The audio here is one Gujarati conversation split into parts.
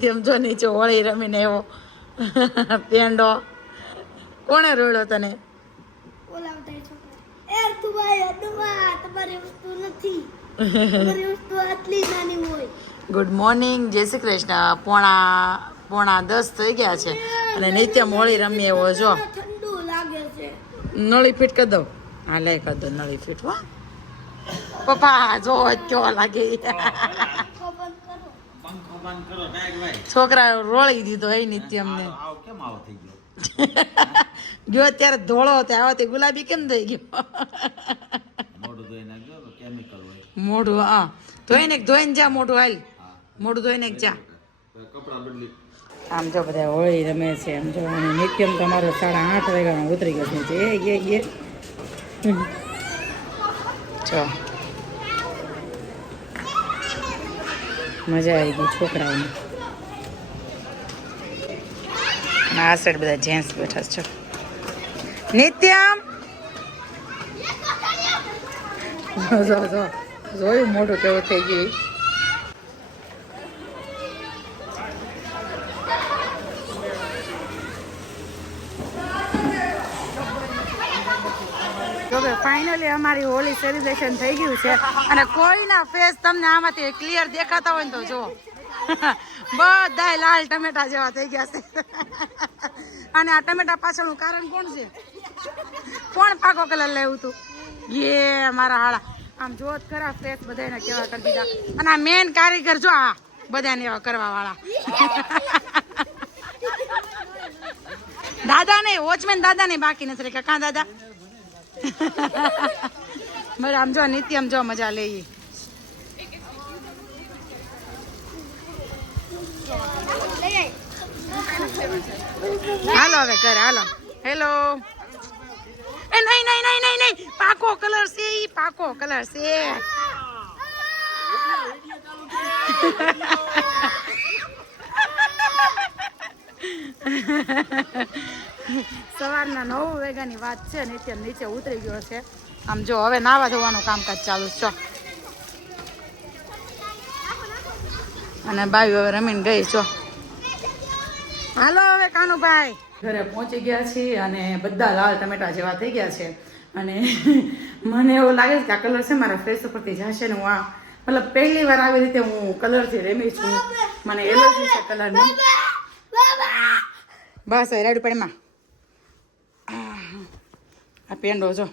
તેમ જો નીચે હોળી રમીને એવો પેંડો કોણે રોડ્યો તને? ગુડ મોર્નિંગ, જય શ્રી કૃષ્ણ. પોણા 10 થઈ ગયા છે અને નિત્યમ હોળી રમી એવો જો. નળી ફીટ કરી દઉં. હા લે કરી દો નળી ફીટ. હો પપ્પા જો કેવો લાગે. છોકરા રોળી દીધો એ નિત્યમ ને. ગયો ત્યારે ધોળો આવો તે ગુલાબી કેમ થઈ ગયો? મોઢું હા ધોઈને જા મોઢું હાલ મોઢું ધોઈને જા. આમ જો બધા હોળી રમે છે. આમ જો નિત્યમ તમારો 8:30 વાગ્યામાં ઉતરી ગયો છે. જો મજા આવી ગઈ છોકરાઓને. આ સાઈડ બધા જેન્ટ્સ બેઠા છે. નિત્યમ જોયું મોઢું કેવું થઈ ગયું. ફાઇનલી અમારી હોળી સેલિબ્રેશન થઈ ગયું છે અને કોઈના ફેસ તમને આમાંથી ક્લિયર દેખાતા હોય ને તો જુઓ. બધા લાલ ટમેટા જેવા થઈ ગયા છે. અને આ ટમેટા પાછળનું કારણ કોણ છે? કોણ પાકો કલર લેવું તું? એ મારા હાડા આમ જોત ખરા ફેસ બધાને કેવા કરી દીધા. અને આ મેન કારીગર જો આ બધાને એવા કરવા વાળા. દાદા નહીં, વોચમેન દાદા નહીં બાકી નથી રે. કાં દાદા? બરાબર. આમ જો નિત્યમ જો મજા લઈએ. હાલો હવે ઘરે હાલો. હેલો. એ નહીં નહીં નહીં નહીં નહીં પાકો કલર છે. ઈ પાકો કલર છે. સવારના 9 વાગ્યાની વાત છે. નિત્યમ નીચે ઉતરી ગયો છે. આમ જો હવે નાવા ધોવાનું કામકાજ ચાલુ છે. અને બાવી હવે રમીને ગઈ છો. હાલો હવે કાનુભાઈ ઘરે પહોંચી ગયા છીએ અને બધા લાલ ટમેટા જેવા થઈ ગયા છે. અને મને એવું લાગે છે કે આ કલર છે મારા ફેસ ઉપરથી જશે ને. હું આ મતલબ પહેલી વાર આવી રીતે હું કલરથી રમી છું. મને એલર્જી છે કલરની. બસ રેડી પડેમાં આ પેંડો જો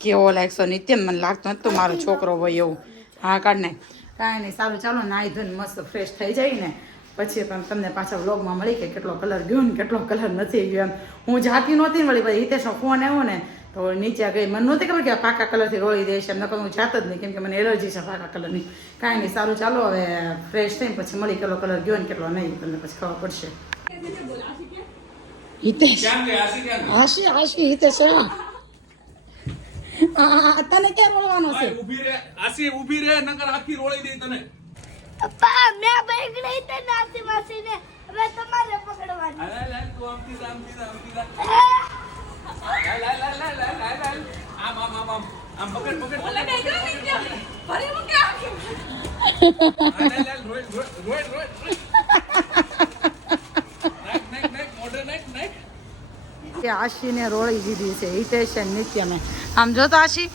કેવો લાગશો. નિત્યમ મને લાગતો નથી મારો છોકરો હોય એવું. હા કાઢ ને કાંઈ નહીં. સારું ચાલો નાહી ધોઈને મસ્ત ફ્રેશ થઈ જાય ને પછી પણ તમને પાછા વ્લોગમાં મળી કે કેટલો કલર ગયો ને કેટલો કલર નથી ગયો. એમ હું જાતી નહોતી મળી. પછી હિતેશનો ફોન આવ્યો ને તો નીચે ગઈ. મને નહોતી ખબર કે આ પાકા કલરથી રોળી દઈશ. એમ નકર હું જાત જ નહીં કેમ કે મને એલર્જી છે પાકા કલરની. કાંઈ નહીં. સારું ચાલો હવે ફ્રેશ થઈને પછી મળી કેટલો કલર ગયો ને કેટલો નહીં તમને પછી ખબર પડશે. હિતેશ આશી હિતેશ તને ક્યાં રોળવાનો છે? ઊભી રે નકર આખી રોળી દે તને. પપ્પા મે બેગડી તે નાતી માસીને હવે તમારે પકડવાની. લે તું આમથી લે આમ પકડ ઓલે બેગડો નહીં કે ફરી મૂકે આખી. લે રોડ નેક મોઢે નેક આશીને રોળી દીધી છે હિતેશ અને નિત્યમે. આમ જો તો આશી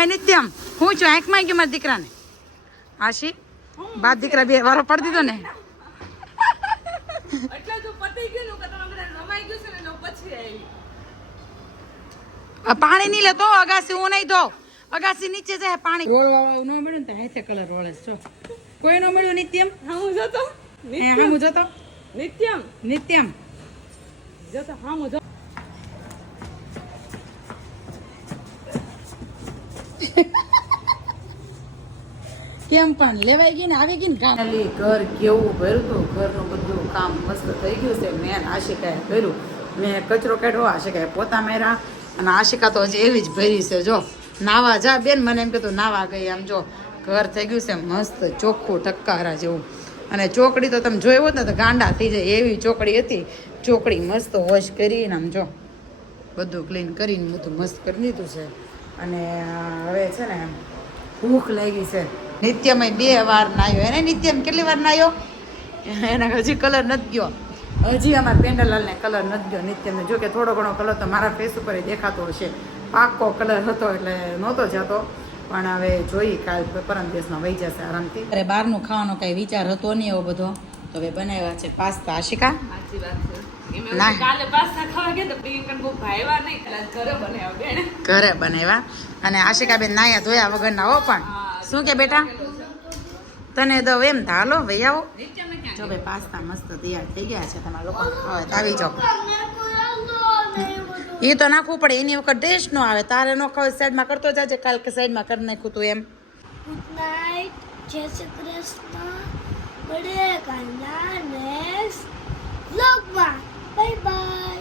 એ નિત્યમ હું છું આંખમાં ગયું મારા દીકરાને. આશી બાપ દીકરા બે વારો પડી દીધો ને. એટલે જો પતી ગયું કે તમે રમાઈ ગયું છે ને પછી આવી. પાણી નહીં લેતો અગાસી હું નહીં ધો. અગાસી નીચે જાય પાણી રોળવા ન મળ્યું ને તો હાથે કલર રોળે છો. કોઈ ન મળ્યું નિત્યમ? હા હું જોતો હા હું જોતો નિત્યમ જોતો હા હું જોતો. કેમ પણ લેવાઈ ગઈ ને આવી ગઈ ને કામ. ઘર કેવું ભર્યું હતું. ઘરનું બધું કામ મસ્ત થઈ ગયું છે. મેં આશિકાએ કર્યું. મેં કચરો કાઢ્યો, આશિકાએ પોતા માર્યા અને આશિકા તો હજી એવી જ ભરી છે. જો નાવા જા બેન મને એમ કીધું નાવા ગઈ. આમ જો ઘર થઈ ગયું છે મસ્ત ચોખ્ખું ટક્કારા જેવું. અને ચોકડી તો તમે જોયું હોત ને તો ગાંડા થઈ જાય એવી ચોકડી હતી. ચોકડી મસ્ત વોશ કરીને આમ જો બધું ક્લીન કરીને બધું મસ્ત કરી દીધું છે. અને હવે છે ને ભૂખ લાગી છે. નિત્યમય 2 વાર નાયો એને નિત્યમ કેટલી વાર નાયો એને હજી કલર નથી ગયો હજી અમારા પેન્ડલાલને કલર નથી ગયો નિત્યમને જો કે થોડો ઘણો કલર તો મારા ફેસ ઉપર દેખાતો હશે પાકો કલર હતો એટલે નહોતો જતો પણ હવે જોઈ કાલ પરમ દિવસમાં વહી જશે આરામથી અરે બહારનું ખાવાનો કઈ વિચાર હતો નહીં એવો બધો તો હવે બનાવ્યા છે પાસ્તા આશિકા સાચી વાત છે એમે ના. કાલે પાસ્તા ખાવા ગયા તો પ્રિયંકા બહુ ભાઈવા નહીં કદાચ ઘરે બનાવ્યા બેન ઘરે બનાવ્યા અને આશિકાબેન નાયા ધોયા વગરના હો પણ શું કે બેટા તને દઉં એમ તો હાલો ભાઈ આવો નિત્યમને ક્યાં જો ભાઈ પાસ્તા મસ્ત તૈયાર થઈ ગયા છે તમારા લોકો હવે તો આવી જાઓ એ તો નાખવું પડે એની વખત ટેસ્ટ નો આવે તારે નો ખાવ સાઈડમાં કરતો જાજે કાલ કે સાઈડમાં કરી નાખ્યું તું એમ ગુડ નાઇટ જય શ્રી કૃષ્ણ મળીએ કાલના નેક્સ્ટ વ્લોગમાં બાય બાય